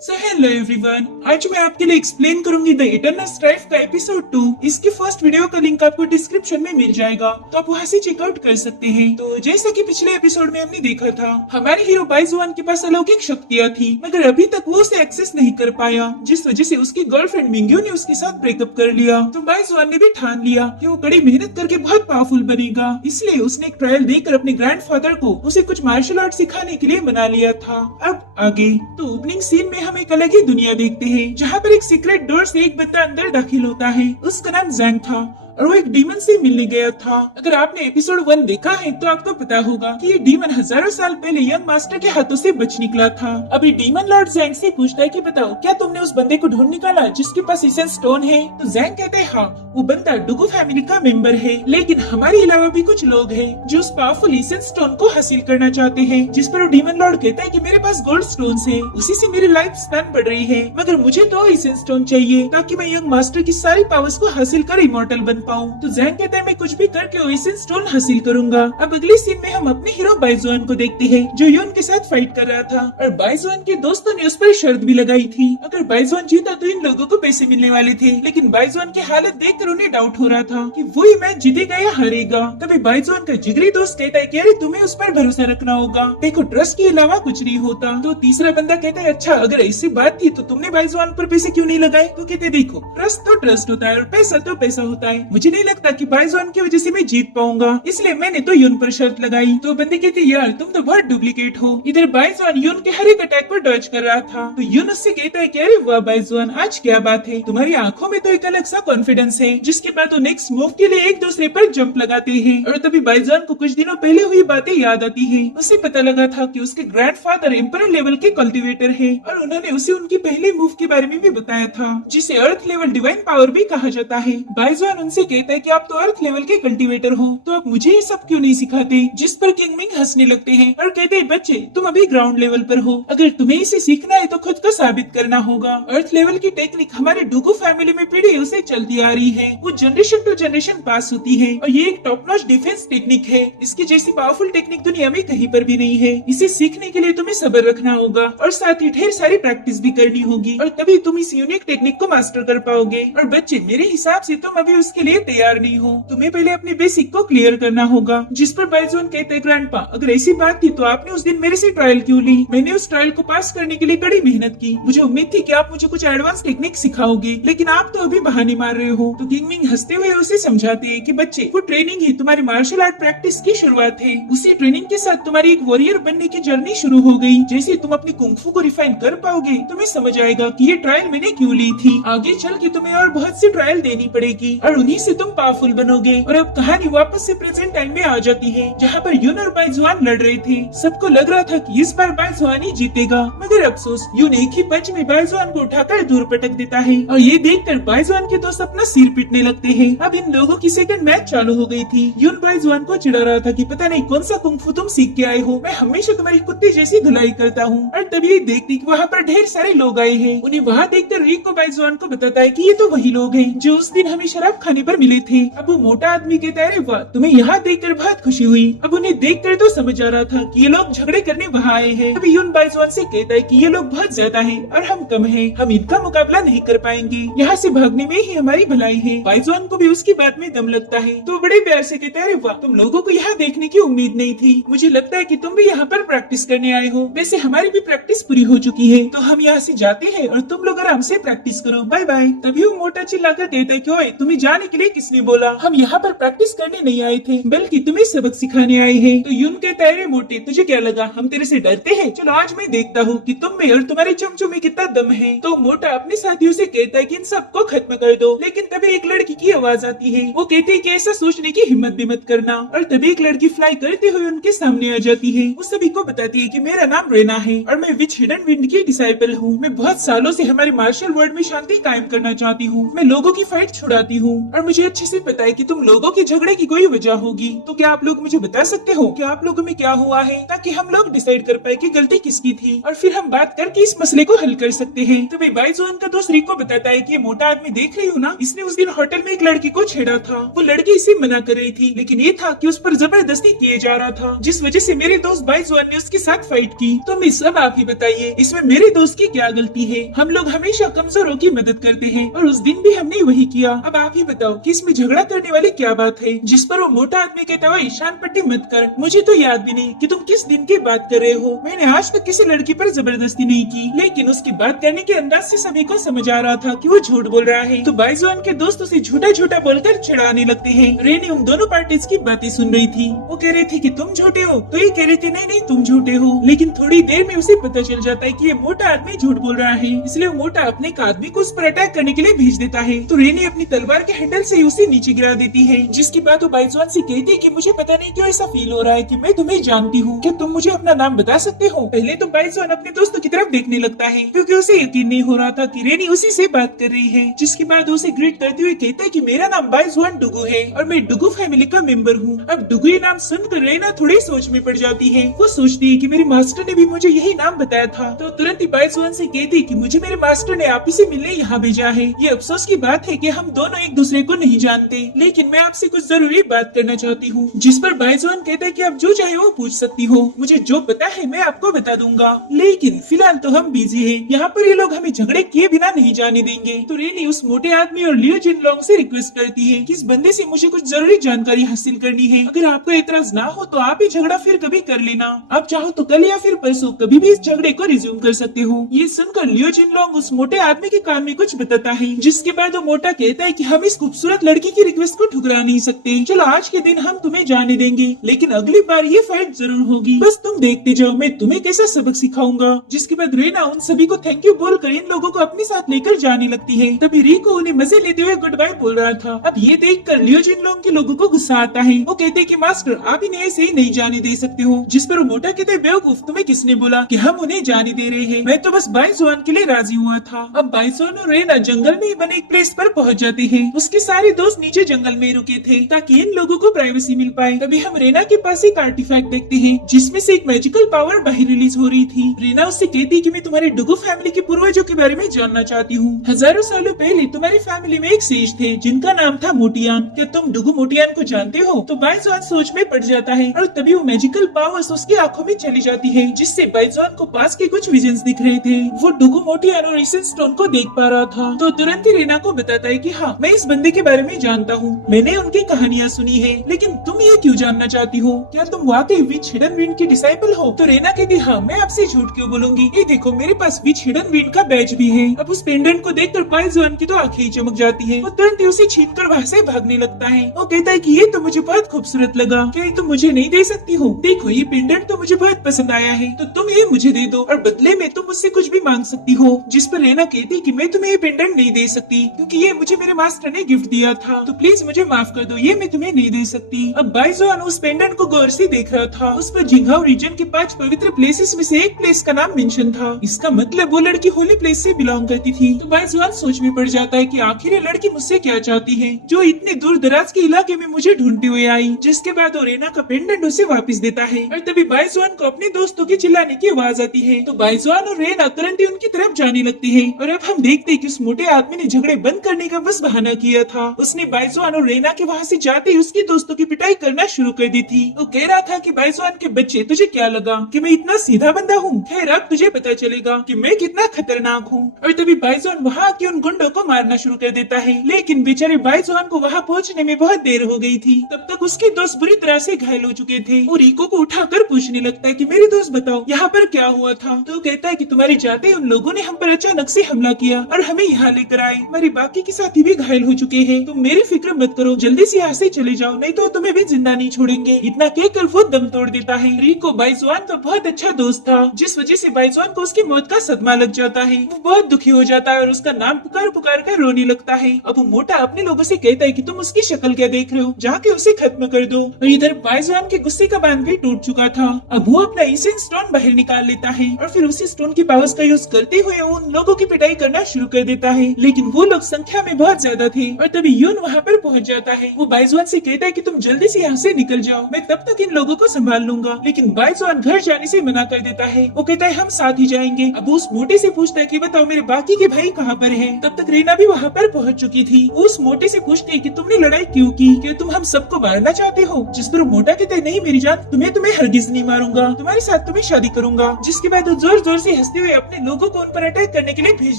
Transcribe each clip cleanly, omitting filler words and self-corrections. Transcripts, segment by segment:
Hello everyone, आज मैं आपके लिए एक्सप्लेन करूंगी द इटर्नल स्ट्राइफ का एपिसोड 2। इसके फर्स्ट वीडियो का लिंक आपको डिस्क्रिप्शन में मिल जाएगा, तो आप वहां से चेकआउट कर सकते हैं। तो जैसा कि पिछले एपिसोड में हमने देखा था, हमारे हीरो बाइजुआन के पास अलौकिक शक्तियां थी, मगर अभी तक वो उसे एक्सेस नहीं कर पाया, जिस वजह से उसकी गर्लफ्रेंड मिंग्यू ने उसके साथ ब्रेकअप कर लिया। तो बाइजुआन ने भी ठान लिया कि वो कड़ी मेहनत करके बहुत पावरफुल बनेगा, इसलिए उसने एक ट्रायल देकर अपने ग्रैंडफादर को उसे कुछ मार्शल आर्ट सिखाने के लिए मना लिया था। अब आगे तो ओपनिंग सीन में हम एक अलग ही दुनिया देखते हैं, जहाँ पर एक सीक्रेट डोर से एक बंदा अंदर दाखिल होता है। उसका नाम जैंग था और वो एक डीमन से मिलने गया था। अगर आपने एपिसोड 1 देखा है तो आपको पता होगा कि ये डीमन हजारों साल पहले यंग मास्टर के हाथों से बच निकला था। अभी डीमन लॉर्ड जैंग से पूछता है कि बताओ, क्या तुमने उस बंदे को ढूंढ निकाला जिसके पास इसेंस स्टोन है? तो जैंग कहते हैं हाँ, वो बंदा डुगू फैमिली का मेंबर है, लेकिन हमारे अलावा भी कुछ लोग हैं जो उस पावरफुल इसेंस स्टोन को हासिल करना चाहते हैं। जिस पर वो डीमन लॉर्ड कहता है कि मेरे पास गोल्ड स्टोन्स है, उसी से मेरी लाइफ स्पैन बढ़ रही है, मगर मुझे तो इसेंस स्टोन चाहिए ताकि मैं यंग मास्टर की सारी पावर्स को हासिल कर इमॉर्टल बन पाऊँ। तो जैंग कहता है मैं कुछ भी करके इसेंस स्टोन हासिल करूंगा। अब अगले सीन में हम अपने हीरो बाइजुआन को देखते हैं, जो यून के साथ फाइट कर रहा था, और बाइजुआन के दोस्तों ने उस पर शर्त भी लगाई थी, अगर बाइजुआन जीता तो इन लोगों को पैसे मिलने वाले थे। लेकिन बाइजुआन की हालत देखकर उन्हें डाउट हो रहा था कि वो ही मैच जीतेगा या हारेगा। तभी बाइजुआन का जिगरी दोस्त कहता है कि अरे तुम्हें उस पर भरोसा रखना होगा, देखो ट्रस्ट के अलावा कुछ नहीं होता। तो तीसरा बंदा कहता है अच्छा, अगर ऐसी बात थी तो तुमने बाइजुआन पर पैसे क्यों नहीं लगाए? तो कहते देखो, ट्रस्ट तो ट्रस्ट होता है और पैसा तो पैसा होता है, मुझे नहीं लगता कि बाइजुआन की वजह से मैं जीत पाऊंगा, इसलिए मैंने तो यून पर शर्त लगाई। तो बंदे कहते यार तुम तो बहुत डुप्लीकेट हो। इधर बाइजुआन यून के हर एक अटैक पर डॉज कर रहा था। तो यून उससे कहता है कि अरे वाह बाइजुआन, आज क्या बात है, तुम्हारी आंखों में तो एक अलग सा कॉन्फिडेंस है। जिसके बाद वो नेक्स्ट मूव के लिए एक दूसरे पर जंप लगाते हैं। और तभी बाइजुआन को कुछ दिनों पहले हुई बातें याद आती है। उसे पता लगा था कि उसके ग्रैंडफादर एम्परर लेवल के कल्टीवेटर है, और उन्होंने उसे उनके पहले मूव के बारे में भी बताया था, जिसे अर्थ लेवल डिवाइन पावर भी कहा जाता है। बाइजुआन उनसे कहता है कि आप तो अर्थ लेवल के कल्टीवेटर हो, तो आप मुझे ये सब क्यों नहीं सिखाते? जिस पर किंग मिंग हंसने लगते हैं और कहते हैं बच्चे तुम अभी ग्राउंड लेवल पर हो, अगर तुम्हें इसे सीखना है तो खुद को साबित करना होगा। अर्थ लेवल की टेक्निक हमारे डुगू फैमिली में पीढ़ियों से चलती आ रही है, वो जनरेशन टू जनरेशन पास होती है, और ये एक टॉप नॉच डिफेंस टेक्निक है। इसकी जैसी पावरफुल टेक्निक दुनिया में कहीं पर भी नहीं है। इसे सीखने के लिए तुम्हें सब्र रखना होगा और साथ ही ढेर सारी प्रैक्टिस भी करनी होगी, और तभी तुम इस यूनिक टेक्निक को मास्टर कर पाओगे। और बच्चे मेरे हिसाब से तुम अभी उसके लिए तैयार नहीं हो, तुम्हें पहले अपने बेसिक को क्लियर करना होगा। जिस पर बाइजुआन कहते हैं ग्रैंडपा, अगर ऐसी बात थी तो आपने उस दिन मेरे से ट्रायल क्यों ली? मैंने उस ट्रायल को पास करने के लिए कड़ी मेहनत की, मुझे उम्मीद थी कि आप मुझे कुछ एडवांस टेक्निक सिखाओगे, लेकिन आप तो अभी बहाने मार रहे हो। तो किंग मिंग हंसते हुए उसे समझाते हैं कि बच्चे वो ट्रेनिंग ही तुम्हारी मार्शल आर्ट प्रैक्टिस की शुरुआत है, उसी ट्रेनिंग के साथ तुम्हारी एक वॉरियर बनने की जर्नी शुरू हो गई। जैसे तुम अपनी कुंग-फू को रिफाइन कर पाओगे, तुम्हें समझ आएगा कि ये ट्रायल मैंने क्यों ली थी। आगे चल के तुम्हें और बहुत सी ट्रायल देनी पड़ेगी, और उन्हीं से तुम पावरफुल बनोगे। और अब कहानी वापस से प्रेजेंट टाइम में आ जाती है, जहाँ पर यून और बाइजुआन लड़ रहे थे। सबको लग रहा था कि इस बार बाइजुआन ही जीतेगा, मगर अफसोस यून एक ही पंच में बाइजुआन को उठाकर दूर पटक देता है, और ये देखकर बाइजुआन के दोस्त अपना सिर पीटने लगते हैं। अब इन लोगों की सेकंड मैच चालू हो गई थी। यून बाइजुआन को चिढ़ा रहा था कि पता नहीं कौन सा कुंग-फू तुम सीख के आए हो, मैं हमेशा तुम्हारी कुत्ते जैसी धुलाई करता हूँ। और तभी देखती कि वहाँ पर ढेर सारे लोग आए हैं। उन्हें वहाँ देखकर रिको बाइजुआन को बताता है कि ये तो वही लोग हैं जो उस दिन हमें शराब खाने पर मिले थे। अब वो मोटा आदमी कहता है वाह, तुम्हें यहाँ देखकर बहुत खुशी हुई। अब उन्हें देखकर तो समझ आ रहा था कि ये लोग झगड़े करने वहाँ आए हैं। अभी यून बाइजुआन से कहता है कि ये लोग बहुत ज्यादा हैं और हम कम हैं, हम इनका मुकाबला नहीं कर पाएंगे, यहाँ से भागने में ही हमारी भलाई है। बाइजुआन को भी उसकी बात में दम लगता है, तो बड़े प्यार से कहता है वाह, तुम लोगों को यहाँ देखने की उम्मीद नहीं थी, मुझे लगता है कि तुम भी यहाँ पर प्रैक्टिस करने आए हो। वैसे हमारी भी प्रैक्टिस पूरी हो चुकी है, तो हम यहाँ से जाते हैं और तुम लोग आराम से प्रैक्टिस करो, बाय बाय। तभी वो मोटा चिल्लाकर कहता है कि ओए, तुम्हें जाने के लिए किसने बोला? हम यहाँ पर प्रैक्टिस करने नहीं आए थे, बल्कि तुम्हें सबक सिखाने आए हैं। तो यून कहता है मोटे, तुझे क्या लगा हम तेरे से डरते हैं? चलो आज मैं देखता हूँ कि तुम में और तुम्हारे चमचों में कितना दम है। तो मोटा अपने साथियों से कहता है कि इन सबको खत्म कर दो, लेकिन तभी एक लड़की की आवाज आती है। वो कहती है कि ऐसा सोचने की हिम्मत भी मत करना, और तभी एक लड़की फ्लाई करते हुए उनके सामने आ जाती है। वो सभी को बताती है कि मेरा नाम रेना है और मैं विच हिडन विंड की डिसाइपल हूँ। मैं बहुत सालों से हमारे मार्शल वर्ल्ड में शांति कायम करना चाहती हूँ, मैं लोगों की फाइट छुड़ाती हूँ, और मुझे अच्छे से पता है कि तुम लोगों के झगड़े की कोई वजह होगी, तो क्या आप लोग मुझे बता सकते हो कि आप लोगों में क्या हुआ है, ताकि हम लोग डिसाइड कर पाए कि गलती किसकी थी और फिर हम बात करके इस मसले को हल कर सकते हैं। तभी बाइजुआन का दोस्त रिको बताता है कि ये मोटा आदमी देख रही हो ना, इसने उस दिन होटल में एक लड़की को छेड़ा था। वो लड़की इसे मना कर रही थी, लेकिन ये था कि उस पर जबरदस्ती किए जा रहा था, जिस वजह से मेरे दोस्त बाइजुआन ने उसके साथ फाइट की। तो मिस अब आप ही बताइए, इसमें मेरे दोस्त की क्या गलती है? हम लोग हमेशा कमजोरों की मदद करते हैं और उस दिन भी हमने वही किया। अब आप ही बताओ कि इसमें झगड़ा करने वाली क्या बात है? जिस पर वो मोटा आदमी कहता हुआ ईशान पट्टी मत कर। मुझे तो याद भी नहीं कि तुम किस दिन की बात कर रहे हो। मैंने आज तक किसी लड़की पर जबरदस्ती नहीं की, लेकिन उसकी बात करने के अंदाज से सभी को समझ आ रहा था कि वो झूठ बोल रहा है। तो बाइजुआन के दोस्त उसे झूठा झूठा बोलकर चिढ़ाने लगते हैं। रेनी उन दोनों पार्टीज की बातें सुन रही थी। वो कह रही थी कि तुम झूठे हो, तो ये कह रही थी नहीं नहीं तुम झूठे हो। लेकिन थोड़ी देर में उसे पता चल जाता है कि ये मोटा आदमी झूठ बोल रहा है, इसलिए वो मोटा अपने एक आदमी को उस पर अटैक करने के लिए भेज देता है। तो रेनी अपनी तलवार के हैंडल से उसे नीचे गिरा देती है, जिसके बाद वो बाइजुआन से कहती है कि मुझे पता नहीं क्यों ऐसा फील हो रहा है कि मैं तुम्हें जानती हूँ। क्या तुम मुझे अपना नाम बता सकते हो? पहले तो बाइजुआन अपने दोस्तों की तरफ देखने लगता है, क्योंकि उसे यकीन नहीं हो रहा था कि रेनी उसी से बात कर रही है। जिसके बाद उसे ग्रीट करते हुए कहता है कि मेरा नाम बाइजुआन डुगू है और मैं डुगू फैमिली का मेंबर हूँ। अब डुगू ये नाम सुनकर रेना थोड़ी सोच में पड़ जाती है। वो सोचती है कि मेरे मास्टर ने भी मुझे यही नाम बताया था। तो तुरंत ही बाइजुआन से कहती है कि मुझे मेरे मास्टर ने आप ही से मिलने यहाँ भेजा है। ये अफसोस की बात है कि हम दोनों एक दूसरे को नहीं जानते, लेकिन मैं आपसे कुछ जरूरी बात करना चाहती हूँ। जिस पर बाइजुआन कहता है कि आप जो चाहे वो पूछ सकती हो, मुझे जो पता है मैं आपको बता दूंगा, लेकिन फिलहाल तो हम बिजी है। यहाँ पर ये लोग हमें झगड़े किए बिना नहीं जाने देंगे। तो रेनी उस मोटे आदमी और लियो जिनलोंग से रिक्वेस्ट करती है कि इस बंदे से मुझे कुछ जरूरी जानकारी हासिल करनी है। अगर आपको एतराज ना हो तो आप ही झगड़ा फिर कभी कर लेना। आप चाहो तो कल या फिर परसों कभी भी इस झगड़े को रिज्यूम कर सकते हो। ये सुनकर लियो जिनलोंग उस मोटे आदमी के कान में कुछ बताता है, जिसके बाद वो मोटा कहता है कि हम इस खूबसूरत लड़की की रिक्वेस्ट को ठुकरा नहीं सकते। चलो आज के दिन हम तुम्हें जाने देंगे, लेकिन अगली बार ये फाइट जरूर होगी। बस तुम देखते जाओ मैं तुम्हें कैसा सबक सिखाऊंगा। जिसके बाद रेना उन सभी को थैंक यू बोलकर इन लोगों को अपने साथ लेकर जाने लगती है। तभी रिको उन्हें मजे लेते हुए गुड बाय बोल रहा था। अब ये देखकर लियो जिनलोंग के लोगों को गुस्सा आता है। वो कहते हैं कि मास्टर आप इन्हें ऐसे ही नहीं जाने दे सकते हो। जिस पर वो मोटा कहते हैं बेवकूफ तुम्हें किसने बोला कि हम उन्हें जाने दे रहे हैं? मैं तो बस बाइजुआन के लिए राजी हुआ था। अब बाइजुआन और रेना जंगल में ही बने एक प्लेस पर पहुंच जाते हैं। उसके सारे दोस्त नीचे जंगल में रुके थे ताकि इन लोगों को प्राइवेसी मिल पाए। तभी हम रेना के पास एक आर्टिफैक्ट देखते हैं, जिसमें से एक मैजिकल पावर बाहर रिलीज हो रही थी। रेना उससे कहती है कि मैं तुम्हारे डुगू फैमिली के पूर्वजों के बारे में जानना चाहती हूँ। हजारों सालों पहले तुम्हारी फैमिली में एक सेज थे जिनका नाम था मोटियान। क्या तुम डुगू मोटियान को जानते हो? तो बाइजुआन सोच में पड़ जाता है और तभी वो मैजिकल पावर्स उसकी आंखों में चली जाती है, जिससे बाइजुआन को पास के कुछ विजन्स दिख रहे थे। वो डुगू मोटियान और इसेंस स्टोन को देख पा रहा था। तो तुरंत ही रेना को बताता है कि हाँ मैं इस बंदे के बारे में जानता हूँ, मैंने उनकी कहानियाँ सुनी है। लेकिन तुम ये क्यों जानना चाहती हो? क्या तुम वाकई विच हिडन विंड की डिसाइपल हो? तो रेना कहती हाँ मैं आपसे झूठ क्यों बोलूंगी, ये देखो मेरे पास विच हिडन विंड का बैज भी है। अब उस पेंडेंट को देखकर बाइजुआन की तो आंखें ही चमक जाती है। वो तुरंत ही उसे छीनकर वहाँ से भागने लगता है। वो कहता है कि ये तो मुझे बहुत खूबसूरत लगा, क्या ये तुम मुझे नहीं दे सकती हो? देखो ये पेंडेंट तो मुझे बहुत पसंद आया है, तो तुम ये मुझे दे दो और बदले में तुम मुझसे कुछ भी मांग सकती हो। जिस पर रेना कहती कि मैं तुम्हें ये पेंडेंट नहीं दे सकती, क्योंकि ये मुझे मेरे मास्टर ने गिफ्ट दिया था, तो प्लीज मुझे माफ कर दो, ये मैं तुम्हें नहीं दे सकती। अब बाइजुआन उस पेंडेंट को गौर से देख रहा था। उस पर जिंगहाओ रीजन के 5 पवित्र प्लेसेस में से एक प्लेस का नाम मेंशन था। इसका मतलब वो लड़की होली प्लेस से बिलोंग करती थी। तो बाइजुआन सोच में पड़ जाता है कि आखिर ये लड़की मुझसे क्या चाहती है, जो इतने दूर दराज के इलाके में मुझे ढूंढते हुए आई। जिसके बाद वो रेना का पेंडेंट उसे वापस देता है और तभी बाइजुआन को अपने दोस्तों के चिल्लाने की आवाज आती है। तो बाइजुआन और रेना तुरंत ही उनकी तरफ जाने लगती है। और अब हम देखते हैं कि उस मोटे आदमी ने झगड़े बंद करने का बस बहाना किया था। उसने बाइजुआन और रेना के वहाँ से जाते ही उसके दोस्तों की पिटाई करना शुरू कर दी थी। वो कह रहा था कि बाइजुआन के बच्चे तुझे क्या लगा कि मैं इतना सीधा बंदा हूँ? खैर अब तुझे पता चलेगा कि मैं कितना खतरनाक हूँ। और तभी बाइजुआन वहाँ के उन गुंडों को मारना शुरू कर देता है, लेकिन बेचारे बाइजुआन को वहाँ पहुँचने में बहुत देर हो गई थी। तब तक उसके दोस्त बुरी तरह से घायल हो चुके थे। वो रिको को उठाकर पूछने लगता है कि मेरे दोस्त बताओ यहाँ पर क्या हुआ था? तो कहता है कि तुम्हारे जाते उन लोगों ने हम पर अचानक से हमला किया और हमें यहाँ लेकर आए। हमारे बाकी के साथी भी घायल हो चुके हैं। तुम मेरी फिक्र मत करो, जल्दी से यहाँ से चले जाओ, नहीं तो तुम्हें भी जिंदा नहीं छोड़ेंगे। इतना कहकर वो दम तोड़ देता है। रिको बाइजुआन का बहुत अच्छा दोस्त था, जिस वजह से बाइजुआन को उसकी मौत का सदमा लग जाता है। वो बहुत दुखी हो जाता है और उसका नाम पुकार पुकार कर रोने लगता है। अब वो मोटा अपने लोगों से कहता है कि तुम उसकी शक्ल क्या देख रहे हो, जाके उसे खत्म कर दो। और इधर बाइजुआन के गुस्से का बांध भी टूट चुका था। अब वो अपना इसेंस स्टोन बाहर निकाल लेता है और फिर उसी स्टोन की पावर्स का यूज करते हुए उन लोगों की पिटाई करना शुरू कर देता है। लेकिन वो लोग संख्या में बहुत ज्यादा थे और तभी यून वहाँ पर पहुँच जाता है। वो बाइजुआन से कहता है कि तुम जल्दी से यहाँ से निकल जाओ, मैं तब तक इन लोगों को संभाल लूंगा। लेकिन बाइजुआन घर जाने से मना कर देता है। वो कहता है हम साथ ही जाएंगे। अब उस मोटे से पूछता है कि बताओ मेरे बाकी के भाई कहाँ पर हैं? तब तक रीना भी वहाँ पर पहुँच चुकी थी। उस मोटे से पूछती है कि तुमने लड़ाई क्यों की? क्या तुम हम सबको मारना चाहते हो? जिस पर मोटा कहता है नहीं मेरी जान, तुम्हें हरगिज नहीं मारूंगा, तुम्हारे साथ तुम्हें शादी करूंगा। जिसके बाद वो जोर जोर से हंसते हुए अपने लोगों को उन पर अटैक करने के लिए भेज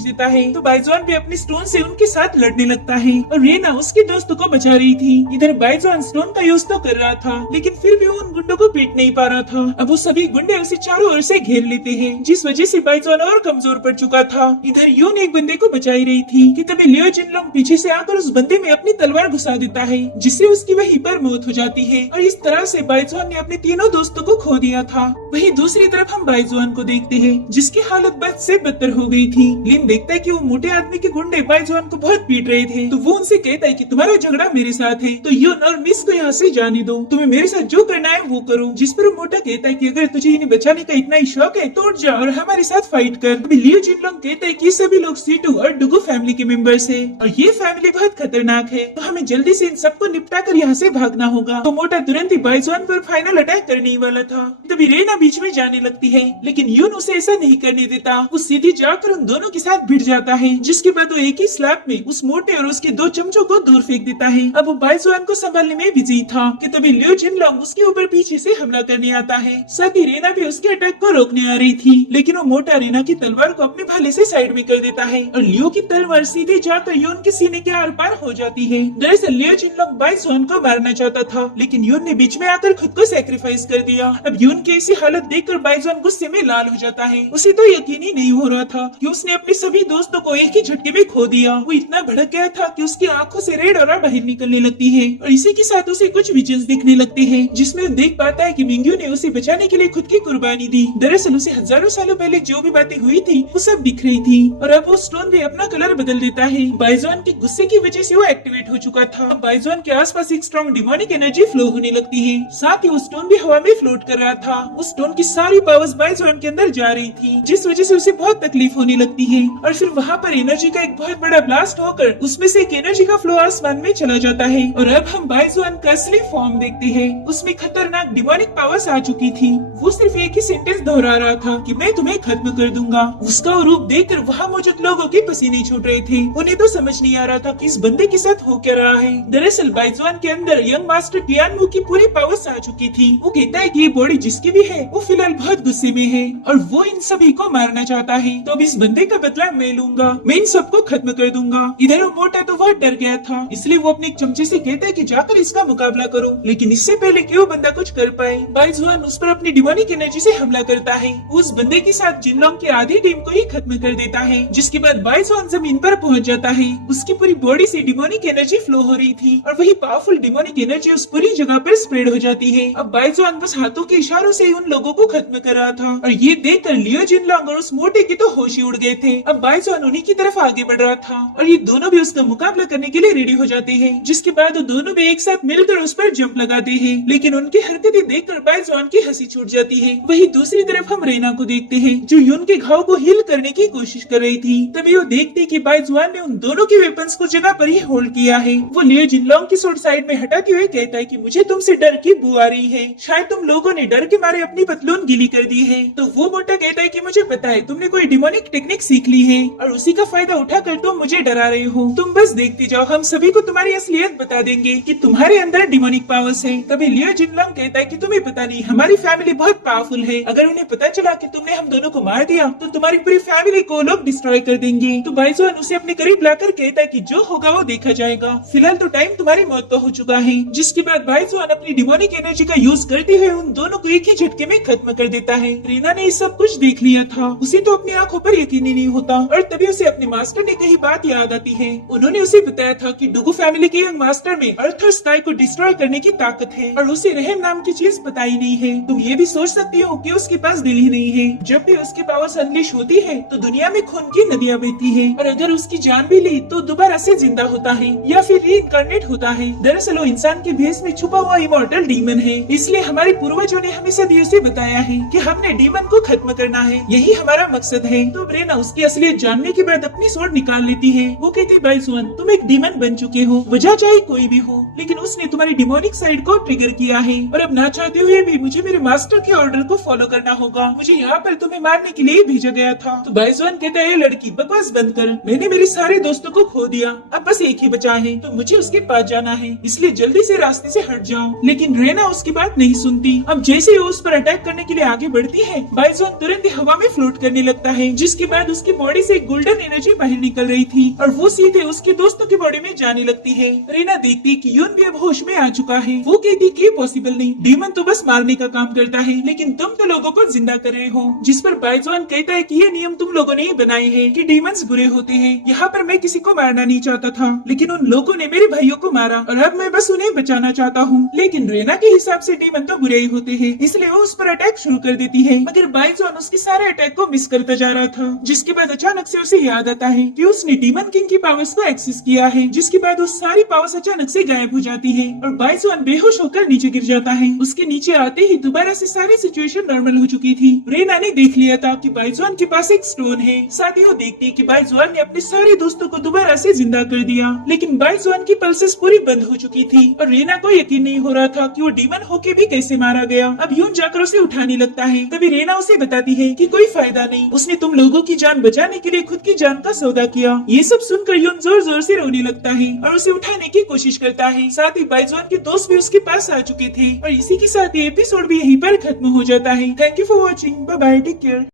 देता है। तो बाइजुआन भी अपने स्टोन से उनके साथ लड़ने लगता है और रीना उसके दोस्तों को बचा रही थी। इधर बाइजुआन स्टोन का यूज तो कर रहा था, लेकिन फिर भी वो उन गुंडों को पीट नहीं पा रहा था। अब वो सभी गुंडे उसे चारों ओर से घेर लेते हैं, जिस वजह से बाइजुआन और कमजोर पड़ चुका था। इधर यून एक बंदे को बचा ही रही थी कि तभी लियो जिनलोंग पीछे से आकर उस बंदे में अपनी तलवार घुसा देता है, जिससे उसकी वहीं पर मौत हो जाती है। और इस तरह से बाइजुआन ने अपने तीनों दोस्तों को खो दिया था। वहीं दूसरी तरफ हम बाइजुआन को देखते हैं, जिसकी हालत बद से बदतर हो गई थी। लिन देखता है कि वो मोटे आदमी के गुंडे बाइजुआन को बहुत पीट रहे थे, तो वो उनसे कहता है कि तुम्हारा झगड़ा मेरे साथ है, तो यून और मिस को यहाँ से जाने दो, तुम्हें मेरे साथ जो करना है वो करो। जिस पर मोटा कहता है कि अगर तुझे इन्हें बचाने का इतना ही शौक है तो उठ जा और हमारे साथ फाइट कर। अभी लियो जिनलोंग कहता है कि सभी लोग सीटू और डुगु फैमिली के मेंबर्स है और ये फैमिली बहुत खतरनाक है, तो हमें जल्दी से इन सबको निपटा कर यहाँ से भागना होगा। तो मोटा तुरंत ही बाइजुआन पर फाइनल अटैक करने वाला था। तभी रेना बीच में जाने लगती है, लेकिन यून उसे ऐसा नहीं करने देता। वो सीधी जाकर उन दोनों के साथ भिड़ जाता है, जिसके बाद वो एक ही स्लैप में उस मोटे और उसके दो चमचों को दूर फेंक देता है। अब वो बाइजुआन को संभालने में बिजी था कि तभी लियो जिनलोंग उसके ऊपर पीछे से हमला करने आता है। साथ ही रेना भी उसके अटैक को रोकने आ रही थी, लेकिन वो मोटा रेना की तलवार को अपने भाले से साइड में कर देता है और लियो की तलवार सीधे जाकर यून के सीने के आर पार हो जाती है। दरअसल लियो जिनलोंग बाइजुआन को मारना चाहता था, लेकिन यून ने बीच में आकर खुद को सैक्रिफाइस कर दिया। अब यून की ऐसी हालत देखकर बाइजुआन गुस्से में लाल हो जाता है। उसे तो यकीन ही नहीं हो रहा था कि उसने अपने सभी दोस्तों को एक ही झटके में खो दिया। वो इतना भड़क गया था कि उसकी आंखों से रेड और बाहर निकलने लगती है और इसी के साथ उसे कुछ विजन्स दिखने लगते हैं, जिसमें वो देख पाता है कि मिंग्यू ने उसे बचाने के लिए खुद की कुर्बानी दी। दरअसल उसे हजारों सालों पहले जो भी बातें हुई थी वो सब दिख रही थी और अब वो स्टोन भी अपना कलर बदल देता है। बाइजुआन के गुस्से की वजह से वो एक्टिवेट हो चुका था। अब बाइजुआन के आसपास एक स्ट्रॉन्ग डिमोनिक एनर्जी फ्लो होने लगती है, साथ ही वो स्टोन भी हवा में फ्लोट कर रहा था। उस स्टोन की सारी पावर्स बाइजुआन के अंदर जा रही थी, जिस वजह से उसे बहुत तकलीफ होने लगती है। और फिर वहाँ पर एनर्जी का एक बहुत बड़ा ब्लास्ट होकर उसमें से एक एनर्जी का फ्लो आसमान में चला जाता है और अब हम बाइजुआन का असली फॉर्म देखते हैं। उसमें खतरनाक डिमोनिक पावर्स आ चुकी थी। वो सिर्फ एक ही सेंटेंस दोहरा रहा था कि मैं तुम्हें खत्म कर दूंगा। उसका वो रूप देखकर वहाँ मौजूद लोगों के पसीने छूट रहे थे। उन्हें तो समझ नहीं आ रहा था कि इस बंदे के साथ हो क्या रहा है। दरअसल बाइजुआन के अंदर यंग मास्टर टियानमू की पूरी पावर्स आ चुकी थी। वो कहता है कि ये बॉडी जिसकी भी है वो फिलहाल बहुत गुस्से में है और वो इन सभी को मारना चाहता है। तो अब इस बंदे का बदला मैं लूंगा, मैं इन सबको खत्म कर दूंगा। इधर वो मोटा तो बहुत डर गया था, इसलिए वो अपने एक चमचे से कहता है कि जाकर इसका मुकाबला करो। लेकिन इससे पहले कि वो बंदा कुछ कर पाए, बाइजुआन उस पर अपनी डिमोनिक एनर्जी से हमला करता है। उस बंदे के साथ जिनलोंग की आधी टीम को ही खत्म कर देता है, जिसके बाद बाइजुआन जमीन पर पहुंच जाता है। उसकी पूरी बॉडी से डिमोनिक एनर्जी फ्लो हो रही थी और वही पावरफुल डिमोनिक एनर्जी उस पूरी जगह पर स्प्रेड हो जाती है। अब बाइजुआन बस हाथों के इशारों से उन लोगों को खत्म कर रहा था और ये देखकर लियो जिनलोंग और उस मोटे के तो होश ही उड़ गए थे। अब बाइजुआन उन्हीं की तरफ आगे बढ़ रहा था और ये दोनों भी उसका मुकाबला करने के लिए रेडी हो जाते हैं, जिसके बाद वो दोनों भी एक साथ मिलकर उस पर जंप लगाते हैं। लेकिन उनकी हरकतें देखकर बाइजुआन की हंसी छूट जाती है। वही दूसरी तरफ हम रेना को देखते हैं, जो यून के घाव को हील करने की कोशिश कर रही थी। तभी वो देखते कि बाइजुआन ने उन दोनों के वेपन्स को जगह पर ही होल्ड किया है। वो लियो जिनलोंग की सोट साइड में हटाते हुए कहता है कि मुझे तुमसे डर की बू आ रही है, शायद तुम लोगों ने डर के मारे अपनी पतलून गीली कर दी है। तो वो मोटा कहता है कि मुझे पता है तुमने कोई डिमोनिक टेक्निक सीख ली है और उसी का फायदा उठाकर तुम मुझे डरा रहे हो। तुम बस देखते जाओ, हम सभी को तुम्हारी असलियत बता देंगे कि तुम्हारे अंदर डिमोनिक पावर्स है। तभी लियो जिनलोंग कहता है कि तुम्हें पता नहीं, हमारी फैमिली बहुत पावरफुल है। अगर उन्हें पता चला कि तुमने हम दोनों को मार दिया तो तुम्हारी पूरी फैमिली को लोग डिस्ट्रॉय कर देंगे। तो बाइजुआन उसे अपने करीब लाकर कहता है कि जो होगा वो देखा जाएगा, फिलहाल तो टाइम तुम्हारी मौत तो हो चुका है। जिसके बाद बाइजुआन अपनी डिमोनिक एनर्जी का यूज करते हुए उन दोनों को एक ही झटके में खत्म कर देता है। रीना ने ये सब कुछ देख लिया था, उसे तो अपनी आंखों पर यकीन ही नहीं होता और तभी उसे अपने मास्टर ने कही बात याद आती है। उन्होंने उसे बताया था कि डुगु फैमिली के यंग मास्टर में अर्थ और स्काई को डिस्ट्रॉय करने की ताकत है और उसे रहम नाम की चीज पता ही नहीं है। तुम ये भी सोच सकती हो कि उसके पास दिल ही नहीं है। जब भी उसकी पावर्स अनलिश होती है तो दुनिया में खून की नदियाँ बहती है और अगर उसकी जान भी ली तो दोबारा से जिंदा होता है या फिर रीइंकार्नेट होता है। दरअसल वो इंसान के भेष में छुपा हुआ इमॉर्टल डीमन है। इसलिए हमारे पूर्वजों ने हमें सदियों से बताया है कि हमने डीमन को खत्म करना है, यही हमारा मकसद है। तो रेना उसकी असलियत जानने के बाद अपनी स्वॉर्ड निकाल लेती है। वो कहती है बाइजुआन तुम एक डीमन बन चुके हो, वजह चाहे कोई भी हो, लेकिन उसने तुम्हारी डिमोनिक साइड को ट्रिगर किया है और अब ना चाहते हुए भी मुझे मेरे मास्टर के ऑर्डर को फॉलो करना होगा। मुझे यहाँ पर तुम्हें मारने के लिए भेजा गया था। तो बाइजुआन कहता है लड़की बकवास बंद कर, मैंने मेरे सारे दोस्तों को खो दिया, अब बस एक ही बचा है, तो मुझे उसके पास जाना है, इसलिए जल्दी से रास्ते से हट जाओ। लेकिन रेना उसकी बात नहीं सुनती। अब जैसे वो उस पर अटैक करने के लिए आगे बढ़ती है, बाइजुआन तुरंत ही हवा में फ्लोट करने लगता है, जिसके बाद उसकी बॉडी से गोल्डन एनर्जी बाहर निकल रही थी और वो सीधे उसके दोस्तों की बॉडी में जाने लगती है। रेना देखती कि यून भी अब होश में आ चुका है। वो कहती कि ये पॉसिबल नहीं, डीमन तो बस मारने का काम करता है, लेकिन तुम तो लोगों को जिंदा कर रहे हो। जिस पर बाइजुआन कहता है कि ये नियम तुम लोगों ने ही बनाए हैं कि डीमंस बुरे होते हैं। यहाँ पर मैं किसी को मारना नहीं चाहता था, लेकिन उन लोगों ने मेरे भाइयों को मारा और अब मैं बस उन्हें बचाना चाहता हूँ। लेकिन रेना के हिसाब से डीमन तो बुरे ही होते हैं, इसलिए वो उस पर अटैक शुरू कर देती है। मगर बाइजुआन उसके सारे अटैक को मिस करता जा रहा था, जिसके बाद अचानक से उसे याद आता है कि उसने डीमन किंग की पावर्स को एक्सेस किया है, जिसके बाद वो सारी पावर्स अचानक से गायब हो जाती है और बाइजुआन बेहोश होकर नीचे गिर जाता है। उसके नीचे आते ही दोबारा से सारी सिचुएशन नॉर्मल हो चुकी थी। रेना ने देख लिया था कि बाइजुआन के पास एक स्टोन है। साथ ही वो देखती है कि बाइजुआन ने अपने सारे दोस्तों को दोबारा से जिंदा कर दिया, लेकिन बाइजुआन की पल्सेस पूरी बंद हो चुकी थी और रेना को यकीन नहीं हो रहा था कि वो डीमन होके भी कैसे मारा गया। अब यून जाकर उसे उठाने लगता है, तभी रेना उसे बताती है कि कोई फायदा नहीं, उसने तुम लोगों की जान बचाने के लिए खुद की जान का सौदा किया। ये सब सुनकर यून जोर जोर से रोने लगता है और उसे उठाने की कोशिश करता है। साथ ही बाइजुआन के दोस्त भी उसके पास आ चुके थे और इसी के साथ ये एपिसोड भी यहीं पर खत्म हो जाता है। Thank you for watching, bye bye, take care.